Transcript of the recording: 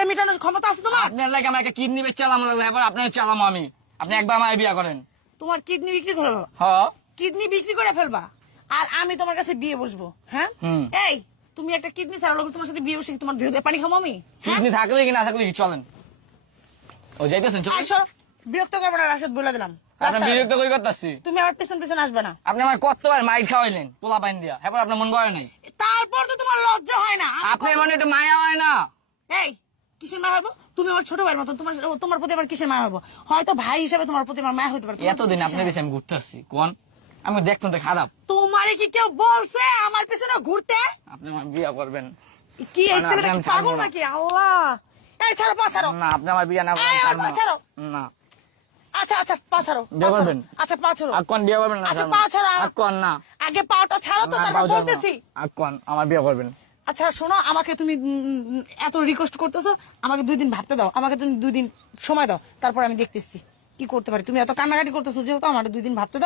এটা মেটানোর ক্ষমতা আছে তোমার? আপনার লাগে আমার একটা কিডনি বেচে চালাম লাগবে, এবার আপনার চালামো আমি। আপনি একবার আমার বিয়ে করেন। তোমার কিডনি বিক্রি করবো? হ্যাঁ, কিডনি বিক্রি করে ফেলবা আর আমি তোমার কাছে বিয়ে বসবো? হ্যাঁ এই তুমি একটা কিডনি ছাড়া লোক তোমার সাথে বিয়ে বসে তোমার দুধ পানি খাবো আমি? কিডনি থাকলে কি না থাকলে কি চলেন। ও যাইতেছেন চলেন। আসো, বিরক্ত করবে না, রাশেদ বলে দিলাম। আপনি বিরক্ত কই করতেছি? তুমি আমার পেছন পেছন আসবে না। আপনি আমার কতবার মাইর খাওয়াইলেন পোলা পাইন দিয়া, এবার আপনার মন করে নাই? তারপর তো তোমার লজ্জা হয় না? আপনার মনে একটু মায়া হয় না? এই কিসের মায়া হবো? তুমি আমার ছোট ভাইয়ের মতো, তোমার প্রতি আমার কিসের মায়া হবো? হয়তো ভাই হিসেবে তোমার প্রতি আমার মায়া হতে পারে। এতদিন আপনার পিছনে আমি ঘুরতে আসছি, কোন আমি দেখতাম তো খারাপ। তোমারে কি কেউ বলছে আমার পিছনে ঘুরতে? আপনি আমার বিয়ে করবেন? কি এই ছেলেটা কি পাগল নাকি? আল্লাহ, এই ছাড়ো, পা ছাড়ো। না, আপনি আমার বিয়ে না এই আমার পা ছাড়ো। না। আচ্ছা আচ্ছা, পা ছাড়ো। বিয়ে করবেন? আচ্ছা পা ছাড়ো। আকন বিয়ে করবেন না? আচ্ছা পা ছাড়ো। আকন না, আগে পাটা ছাড়ো তো, তারপর বলতেছি। আকন আমার বিয়ে করবেন? আচ্ছা শোনো, আমাকে তুমি এত রিকোয়েস্ট করতেছো, আমাকে 2 দিন ভাবতে দাও, আমাকে তুমি 2 দিন সময় দাও, তারপর আমি দেখতেছি কি করতে পারি। তুমি এত কান্নাকাটি করতেছো যেহেতু, আমার 2 দিন ভাবতে দাও।